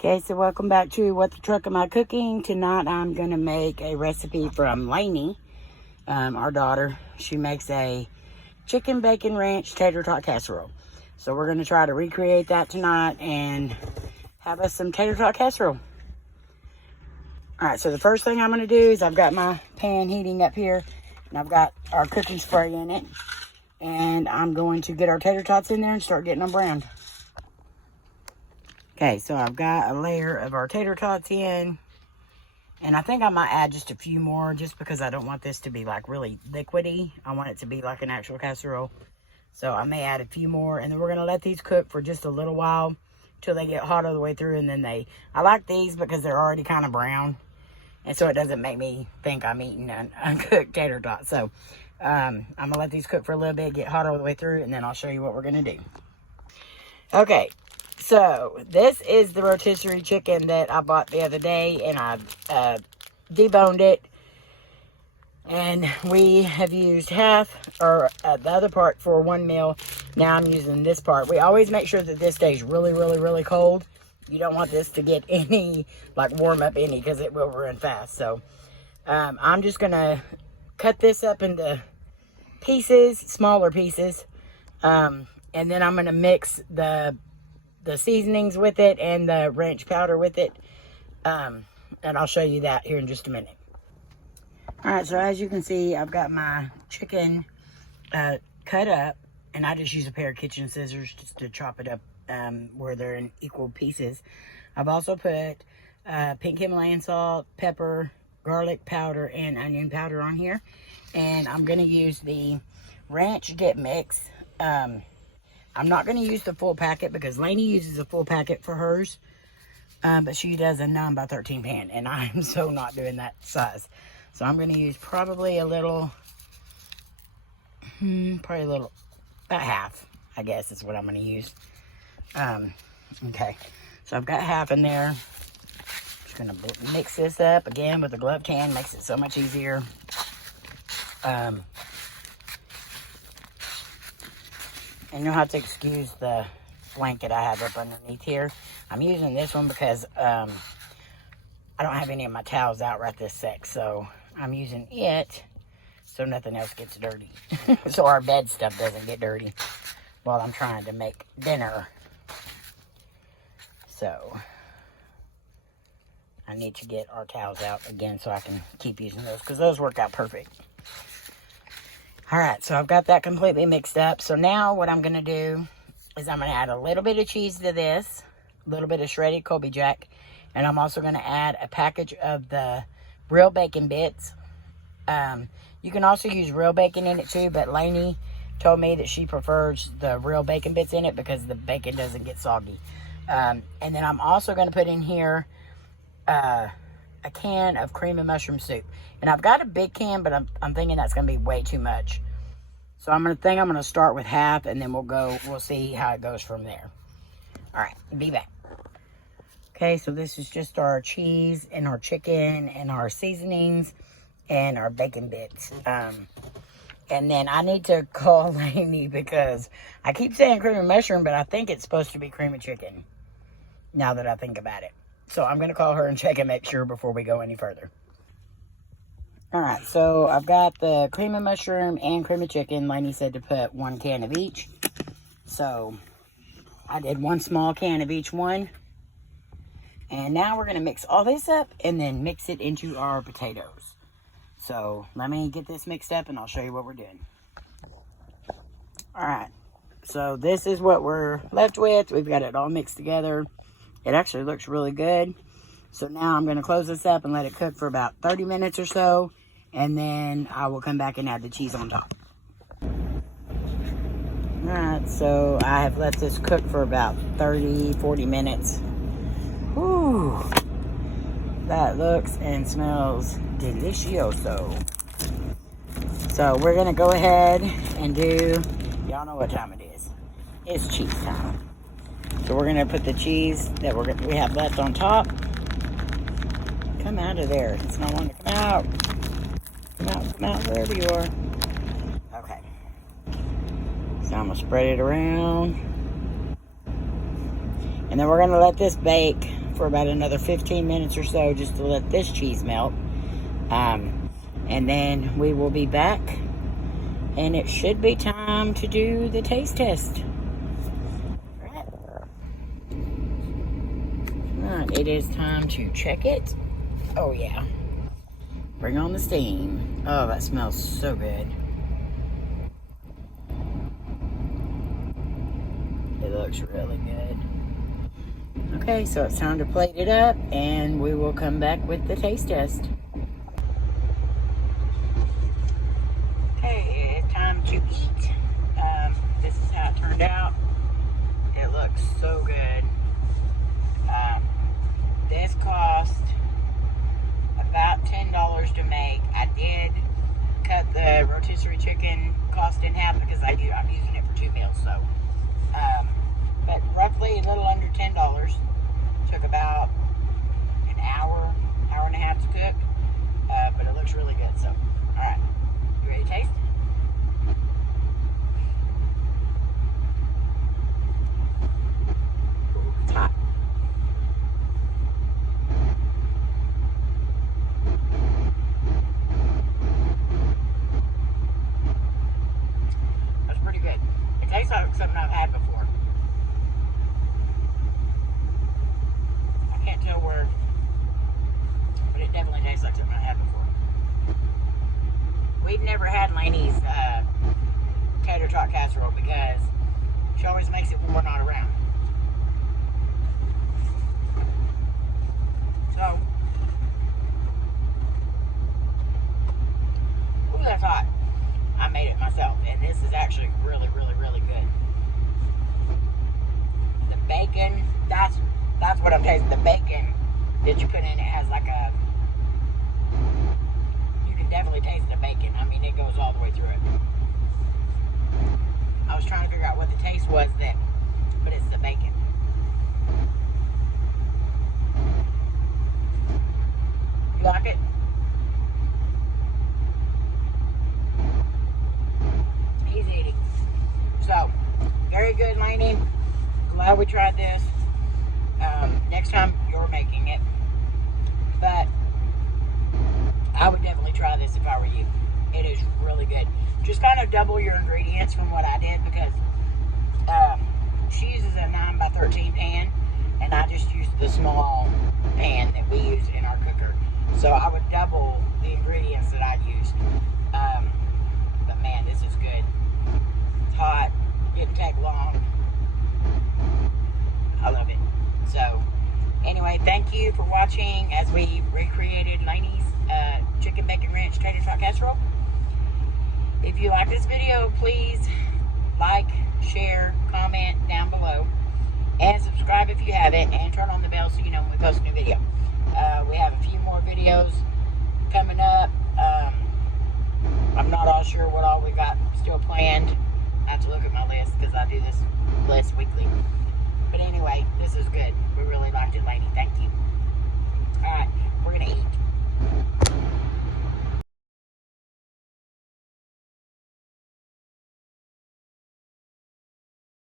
Okay, so welcome back to What the Truck Am I Cooking? Tonight I'm going to make a recipe from Laynes, our daughter. She makes a chicken bacon ranch tater tot casserole. So we're going to try to recreate that tonight and have us some tater tot casserole. Alright, so the first thing I'm going to do is I've got my pan heating up here, and I've got our cooking spray in it. And I'm going to get our tater tots in there and start getting them browned. Okay, so I've got a layer of our tater tots in. And I think I might add just a few more just because I don't want this to be like really liquidy. I want it to be like an actual casserole. So I may add a few more. And then we're going to let these cook for just a little while till they get hot all the way through. And then I like these because they're already kind of brown. And so it doesn't make me think I'm eating an uncooked tater tot. So I'm going to let these cook for a little bit, get hot all the way through. And then I'll show you what we're going to do. Okay. So, this is the rotisserie chicken that I bought the other day, and I deboned it, and we have used half, or the other part for 1 meal. Now I'm using this part. We always make sure that this stays really, really, really cold. You don't want this to get any, like warm up any, because it will ruin fast. So, I'm just going to cut this up into pieces, smaller pieces, and then I'm going to mix the seasonings with it and the ranch powder with it, and I'll show you that here in just a minute. Alright, so as you can see, I've got my chicken cut up, and I just use a pair of kitchen scissors just to chop it up where they're in equal pieces. I've also put pink Himalayan salt, pepper, garlic powder, and onion powder on here, and I'm going to use the ranch dip mix. I'm not going to use the full packet because Laynes uses a full packet for hers. But she does a 9x13 pan. And I'm so not doing that size. So I'm going to use probably a little, about half, I guess is what I'm going to use. Okay. So I've got half in there. Just going to mix this up again with a gloved hand. Makes it so much easier. And you'll have to excuse the blanket I have up underneath here. I'm using this one because I don't have any of my towels out right this sec. So I'm using it so nothing else gets dirty. So our bed stuff doesn't get dirty while I'm trying to make dinner. So I need to get our towels out again so I can keep using those because those work out perfect. Alright, so I've got that completely mixed up. So now what I'm going to do is I'm going to add a little bit of cheese to this, a little bit of shredded Colby Jack, and I'm also going to add a package of the real bacon bits. You can also use real bacon in it too, but Laynes told me that she prefers the real bacon bits in it because the bacon doesn't get soggy. And then I'm also going to put in here a can of cream and mushroom soup. And I've got a big can, but I'm thinking that's going to be way too much. So I'm going to start with half, and then we'll see how it goes from there. Alright, be back. Okay, so this is just our cheese and our chicken and our seasonings and our bacon bits. And then I need to call Laynes because I keep saying cream and mushroom, but I think it's supposed to be cream and chicken now that I think about it. So I'm going to call her and check and make sure before we go any further. Alright, so I've got the cream and mushroom and cream and chicken. Laynes said to put 1 can of each. So I did 1 small can of each one. And now we're going to mix all this up and then mix it into our potatoes. So let me get this mixed up and I'll show you what we're doing. Alright, so this is what we're left with. We've got it all mixed together. It actually looks really good. So now I'm going to close this up and let it cook for about 30 minutes or so. And then I will come back and add the cheese on top. Alright, so I have let this cook for about 30-40 minutes. Whew. That looks and smells delicioso. So we're going to go ahead and do, y'all know what time it is. It's cheese time. So we're going to put the cheese that we have left on top. Come out of there. It's not wanting to come out. Come out, wherever you are. Okay. So I'm going to spread it around. And then we're going to let this bake for about another 15 minutes or so just to let this cheese melt. And then we will be back, and it should be time to do the taste test. Alright, it is time to check it. Oh yeah. Bring on the steam. Oh, that smells so good. It looks really good. Okay, so it's time to plate it up, and we will come back with the taste test. Okay, it's time to eat. This is how it turned out. It looks so good. This cost about $10 to make. I did cut the rotisserie chicken cost in half because I'm using it for 2 meals. So, but roughly a little under $10. Took about an hour and a half to cook. But it looks really good. So, all right, you ready to taste? It's hot. That's pretty good. It tastes like something I've had before. I can't tell where, but it definitely tastes like something I had before. We've never had Laynes tater tot casserole because she always makes it when we're not around. So, ooh, that's hot. I made it myself, and this is actually really, really, really good. The bacon, that's what I'm tasting. The bacon that you put in it has like a, you can definitely taste the bacon. I mean, it goes all the way through it. I was trying to figure out what the taste was then, but it's the bacon. You like it? Easy eating. So, very good, Lainey. Glad we tried this. Next time you're making it. But I would definitely try this if I were you. It is really good. Just kind of double your ingredients from what I did because she uses a 9x13 pan, and I just used the small pan that we use in our cooker. So I would double the ingredients that I used. But man, this is good. It's hot. Didn't take long. I love it. So anyway, thank you for watching as we recreated Laynes chicken bacon ranch tater tot casserole. If you like this video, please like, share, comment down below, and subscribe if you haven't, and turn on the bell so you know when we post a new video. We have a few more videos coming up. I'm not all sure what all we got still planned. I have to look at my list because I do this list weekly. But anyway, this is good. We really liked it, lady. Thank you. Alright, we're going to eat.